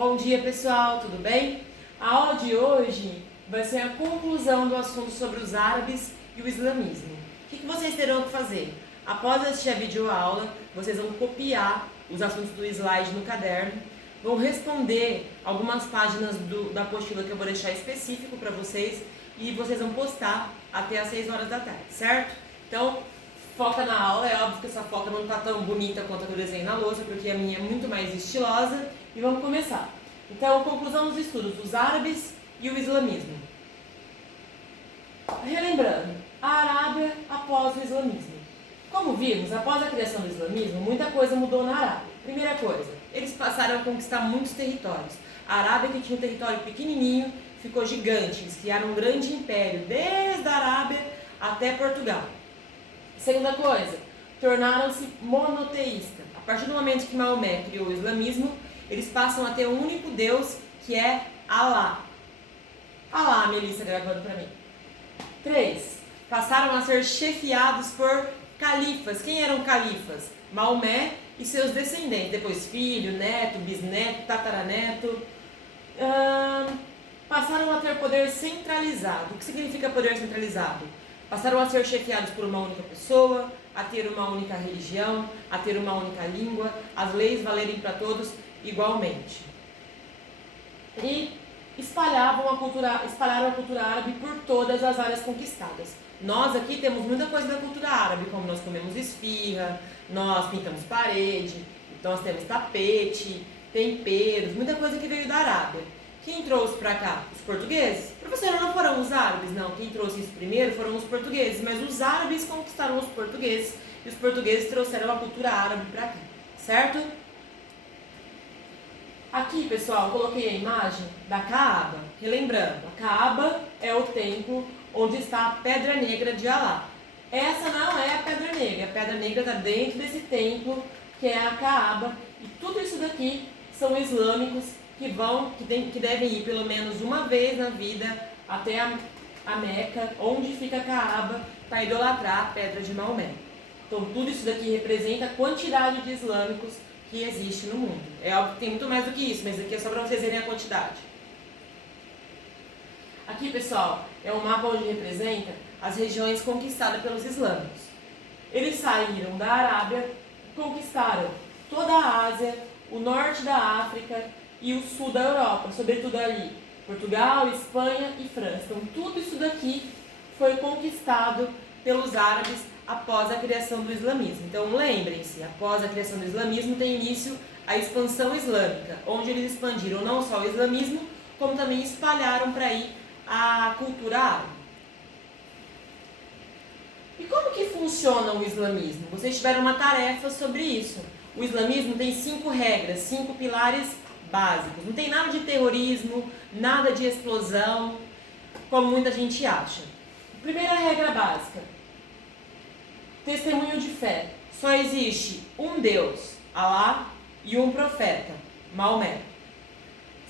Bom dia, pessoal, tudo bem? A aula de hoje vai ser a conclusão do assunto sobre os árabes e o islamismo. O que vocês terão que fazer? Após assistir a videoaula, vocês vão copiar os assuntos do slide no caderno, vão responder algumas páginas da apostila que eu vou deixar específico para vocês e vocês vão postar até às 6 horas da tarde, certo? Então, foca na aula, é óbvio que essa foca não está tão bonita quanto a que eu desenhei na lousa, porque a minha é muito mais estilosa, e vamos começar. Então, conclusão dos estudos dos árabes e o islamismo. Relembrando, a Arábia após o islamismo. Como vimos, após a criação do islamismo, muita coisa mudou na Arábia. Primeira coisa, eles passaram a conquistar muitos territórios. A Arábia, que tinha um território pequenininho, ficou gigante. Eles criaram um grande império, desde a Arábia até Portugal. Segunda coisa, tornaram-se monoteístas. A partir do momento que Maomé criou o islamismo, eles passam a ter um único Deus, que é Alá. Alá, a Melissa gravando para mim. 3. Passaram a ser chefiados por califas. Quem eram califas? Maomé e seus descendentes. Depois filho, neto, bisneto, tataraneto. Passaram a ter poder centralizado. O que significa poder centralizado? Passaram a ser chefiados por uma única pessoa, a ter uma única religião, a ter uma única língua, as leis valerem para todos igualmente. E espalharam a cultura árabe por todas as áreas conquistadas. Nós aqui temos muita coisa da cultura árabe, como nós comemos esfirra, nós pintamos parede, nós temos tapete, temperos, muita coisa que veio da Arábia. Quem trouxe para cá? Os portugueses? Professora, não foram os árabes? Não, quem trouxe isso primeiro foram os portugueses, mas os árabes conquistaram os portugueses e os portugueses trouxeram a cultura árabe para cá, certo? Aqui, pessoal, eu coloquei a imagem da Kaaba. Relembrando, a Kaaba é o templo onde está a Pedra Negra de Alá. Essa não é a Pedra Negra. A Pedra Negra está dentro desse templo, que é a Kaaba. E tudo isso daqui são islâmicos que devem ir pelo menos uma vez na vida até a Meca, onde fica a Kaaba, para idolatrar a Pedra de Maomé. Então, tudo isso daqui representa a quantidade de islâmicos que existe no mundo. É óbvio que tem muito mais do que isso, mas aqui é só para vocês verem a quantidade. Aqui, pessoal, é um mapa onde representa as regiões conquistadas pelos islâmicos. Eles saíram da Arábia, conquistaram toda a Ásia, o norte da África e o sul da Europa, sobretudo ali Portugal, Espanha e França. Então, tudo isso daqui foi conquistado pelos árabes após a criação do islamismo. Então, lembrem-se, após a criação do islamismo tem início a expansão islâmica, onde eles expandiram não só o islamismo, como também espalharam para aí a cultura árabe. E como que funciona o islamismo? Vocês tiveram uma tarefa sobre isso. O islamismo tem 5 regras, 5 pilares básicos. Não tem nada de terrorismo, nada de explosão, como muita gente acha. Primeira regra básica: testemunho de fé. Só existe um Deus, Alá, e um profeta, Maomé.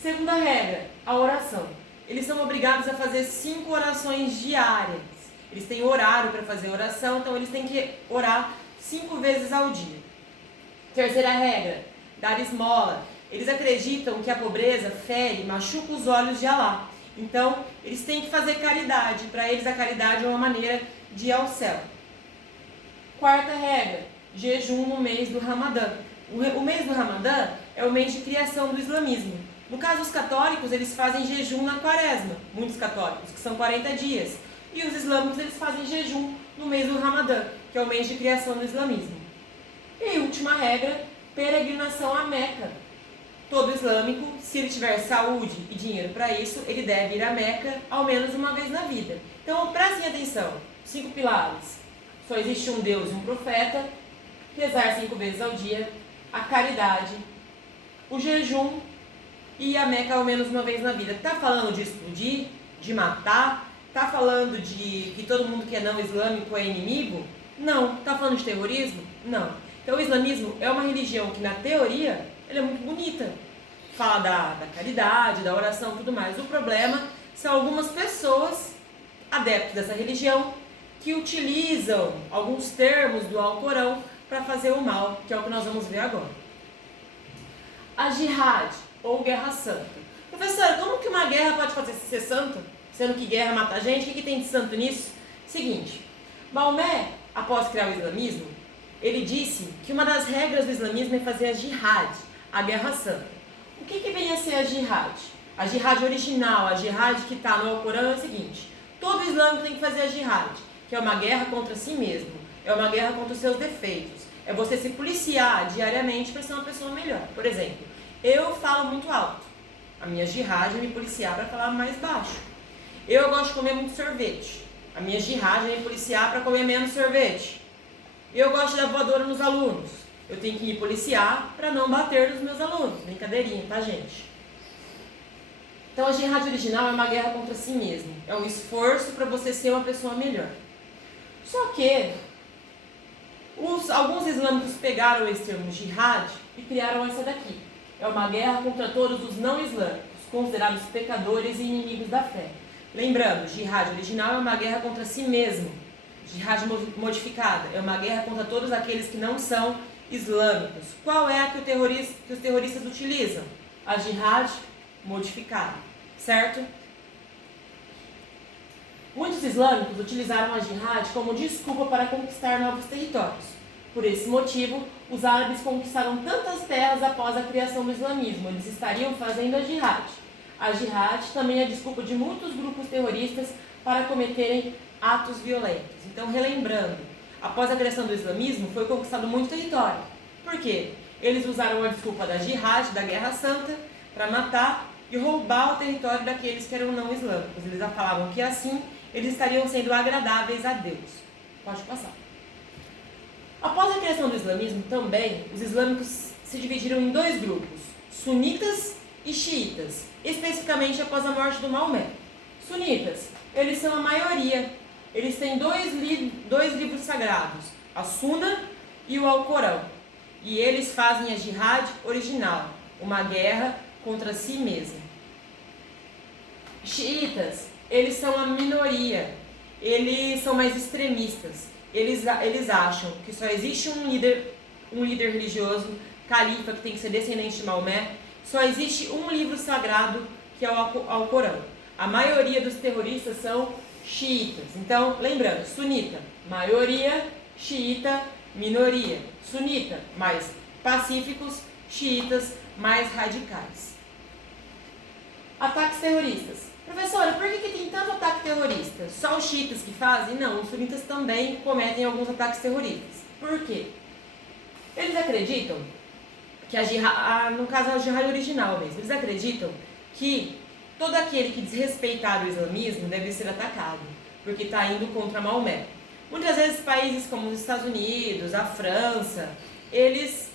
Segunda regra, a oração. Eles são obrigados a fazer 5 orações diárias. Eles têm horário para fazer oração, então eles têm que orar 5 vezes ao dia. Terceira regra, dar esmola. Eles acreditam que a pobreza fere, machuca os olhos de Alá. Então, eles têm que fazer caridade. Para eles, a caridade é uma maneira de ir ao céu. Quarta regra, jejum no mês do Ramadã. O mês do Ramadã é o mês de criação do islamismo. No caso, os católicos, eles fazem jejum na quaresma. Muitos católicos, que são 40 dias. E os islâmicos, eles fazem jejum no mês do Ramadã, que é o mês de criação do islamismo. E última regra, peregrinação à Meca. Todo islâmico, se ele tiver saúde e dinheiro para isso, ele deve ir à Meca ao menos uma vez na vida. Então, prestem atenção. 5 pilares. Só existe um Deus e um profeta. Rezar 5 vezes ao dia. A caridade. O jejum. E a Meca ao menos uma vez na vida. Está falando de explodir? De matar? Está falando de que todo mundo que é não islâmico é inimigo? Não. Está falando de terrorismo? Não. Então, o islamismo é uma religião que, na teoria, ela é muito bonita. Fala da caridade, da oração, tudo mais. O problema são algumas pessoas, adeptos dessa religião, que utilizam alguns termos do Alcorão para fazer o mal, que é o que nós vamos ver agora. A jihad ou guerra santa. Professora, como que uma guerra pode fazer ser santa? Sendo que guerra mata gente, o que tem de santo nisso? Seguinte, Maomé, após criar o islamismo, ele disse que uma das regras do islamismo é fazer a jihad, a guerra santa. O que vem a ser a jihad? A jihad original, a jihad que está no Alcorão é o seguinte: todo islâmico tem que fazer a jihad, que é uma guerra contra si mesmo, é uma guerra contra os seus defeitos, é você se policiar diariamente para ser uma pessoa melhor. Por exemplo, eu falo muito alto, a minha jihad é me policiar para falar mais baixo. Eu gosto de comer muito sorvete, a minha jihad é me policiar para comer menos sorvete. Eu gosto de dar voadora nos alunos, eu tenho que me policiar para não bater nos meus alunos. Brincadeirinha, tá, gente? Então a jihad original é uma guerra contra si mesmo, é um esforço para você ser uma pessoa melhor. Só que alguns islâmicos pegaram esse termo jihad e criaram essa daqui. É uma guerra contra todos os não islâmicos, considerados pecadores e inimigos da fé. Lembrando, jihad original é uma guerra contra si mesmo. Jihad modificada é uma guerra contra todos aqueles que não são islâmicos. Qual é a que os terroristas utilizam? A jihad modificada, certo? Muitos islâmicos utilizaram a jihad como desculpa para conquistar novos territórios. Por esse motivo, os árabes conquistaram tantas terras após a criação do islamismo. Eles estariam fazendo a jihad. A jihad também é desculpa de muitos grupos terroristas para cometerem atos violentos. Então, relembrando, após a criação do islamismo, foi conquistado muito território. Por quê? Eles usaram a desculpa da jihad, da guerra santa, para matar e roubar o território daqueles que eram não islâmicos. Eles falavam que assim eles estariam sendo agradáveis a Deus. Pode passar. Após a criação do islamismo, também, os islâmicos se dividiram em dois grupos, sunitas e xiitas, especificamente após a morte do Maomé. Sunitas, eles são a maioria. Eles têm dois livros sagrados, a Suna e o Alcorão. E eles fazem a jihad original, uma guerra contra si mesmo. Xiitas, eles são a minoria. Eles são mais extremistas. Eles acham que só existe um líder religioso, califa, que tem que ser descendente de Maomé. Só existe um livro sagrado, que é o Alcorão. A maioria dos terroristas são xiitas. Então, lembrando, sunita, maioria, xiita, minoria. Sunita, mais pacíficos, xiitas, mais radicais. Ataques terroristas. Professora, por que tem tanto ataque terrorista? Só os xiitas que fazem? Não, os sunitas também cometem alguns ataques terroristas. Por quê? Eles acreditam que no caso é a jihad original mesmo, eles acreditam que todo aquele que desrespeitar o islamismo deve ser atacado, porque está indo contra Maomé. Muitas vezes países como os Estados Unidos, a França, eles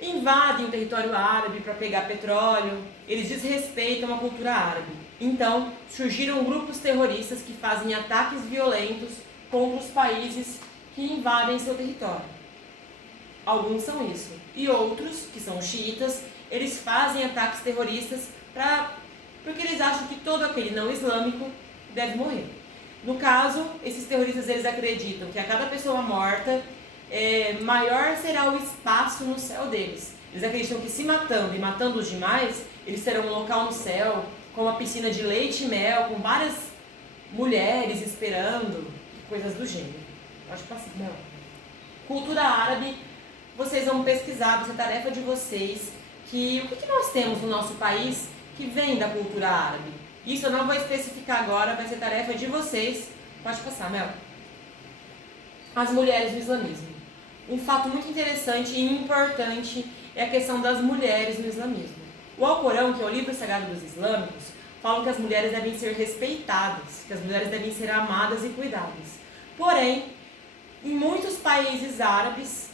invadem o território árabe para pegar petróleo, eles desrespeitam a cultura árabe. Então, surgiram grupos terroristas que fazem ataques violentos contra os países que invadem seu território. Alguns são isso. E outros, que são xiitas, eles fazem ataques terroristas porque eles acham que todo aquele não islâmico deve morrer. No caso, esses terroristas eles acreditam que a cada pessoa morta, maior será o espaço no céu deles. Eles acreditam que se matando e matando os demais, eles terão um local no céu com uma piscina de leite e mel, com várias mulheres esperando, coisas do gênero. Pode passar. Não. Cultura árabe, vocês vão pesquisar, vai ser tarefa de vocês, o que nós temos no nosso país que vem da cultura árabe. Isso eu não vou especificar agora, vai ser tarefa de vocês. Pode passar, Mel. As mulheres no islamismo. Um fato muito interessante e importante é a questão das mulheres no islamismo. O Alcorão, que é o livro sagrado dos islâmicos, fala que as mulheres devem ser respeitadas, que as mulheres devem ser amadas e cuidadas. Porém, em muitos países árabes,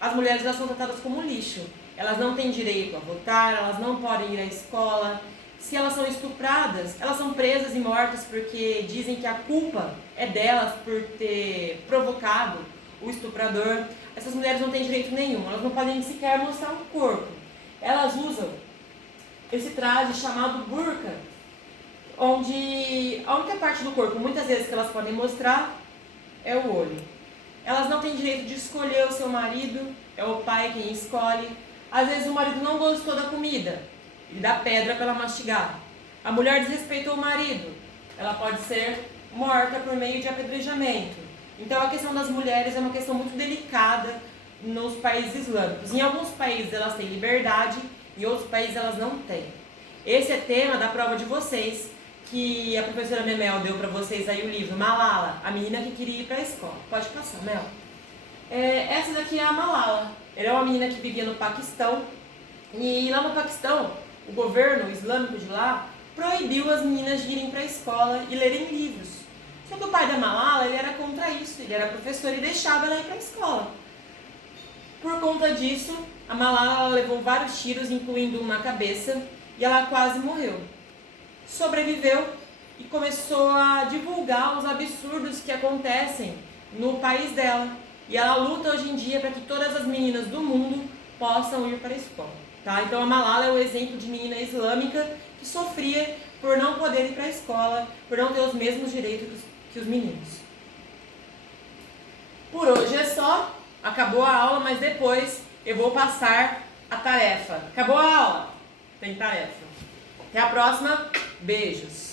as mulheres já são tratadas como lixo. Elas não têm direito a votar, elas não podem ir à escola. Se elas são estupradas, elas são presas e mortas porque dizem que a culpa é delas por ter provocado o estuprador. Essas mulheres não têm direito nenhum, elas não podem sequer mostrar o corpo. Elas usam esse traje chamado burca, onde a única parte do corpo, muitas vezes, que elas podem mostrar é o olho. Elas não têm direito de escolher o seu marido, é o pai quem escolhe. Às vezes o marido não gostou da comida, ele dá pedra para ela mastigar. A mulher desrespeitou o marido, ela pode ser morta por meio de apedrejamento. Então a questão das mulheres é uma questão muito delicada nos países islâmicos. Em alguns países elas têm liberdade, em outros países elas não têm. Esse é tema da prova de vocês, que a professora Memel deu para vocês aí o livro Malala, a menina que queria ir para a escola. Pode passar, Mel. Essa daqui é a Malala. Ela é uma menina que vivia no Paquistão. E lá no Paquistão, o governo islâmico de lá proibiu as meninas de irem para a escola e lerem livros. Só que o pai da Malala, ele era contra isso. Ele era professor e deixava ela ir para a escola. Por conta disso, a Malala levou vários tiros, incluindo um na cabeça, e ela quase morreu. Sobreviveu e começou a divulgar os absurdos que acontecem no país dela. E ela luta hoje em dia para que todas as meninas do mundo possam ir para a escola. Tá? Então a Malala é o exemplo de menina islâmica que sofria por não poder ir para a escola, por não ter os mesmos direitos que os meninos. Por hoje é só. Acabou a aula, mas depois eu vou passar a tarefa. Acabou a aula? Tem tarefa. Até a próxima. Beijos.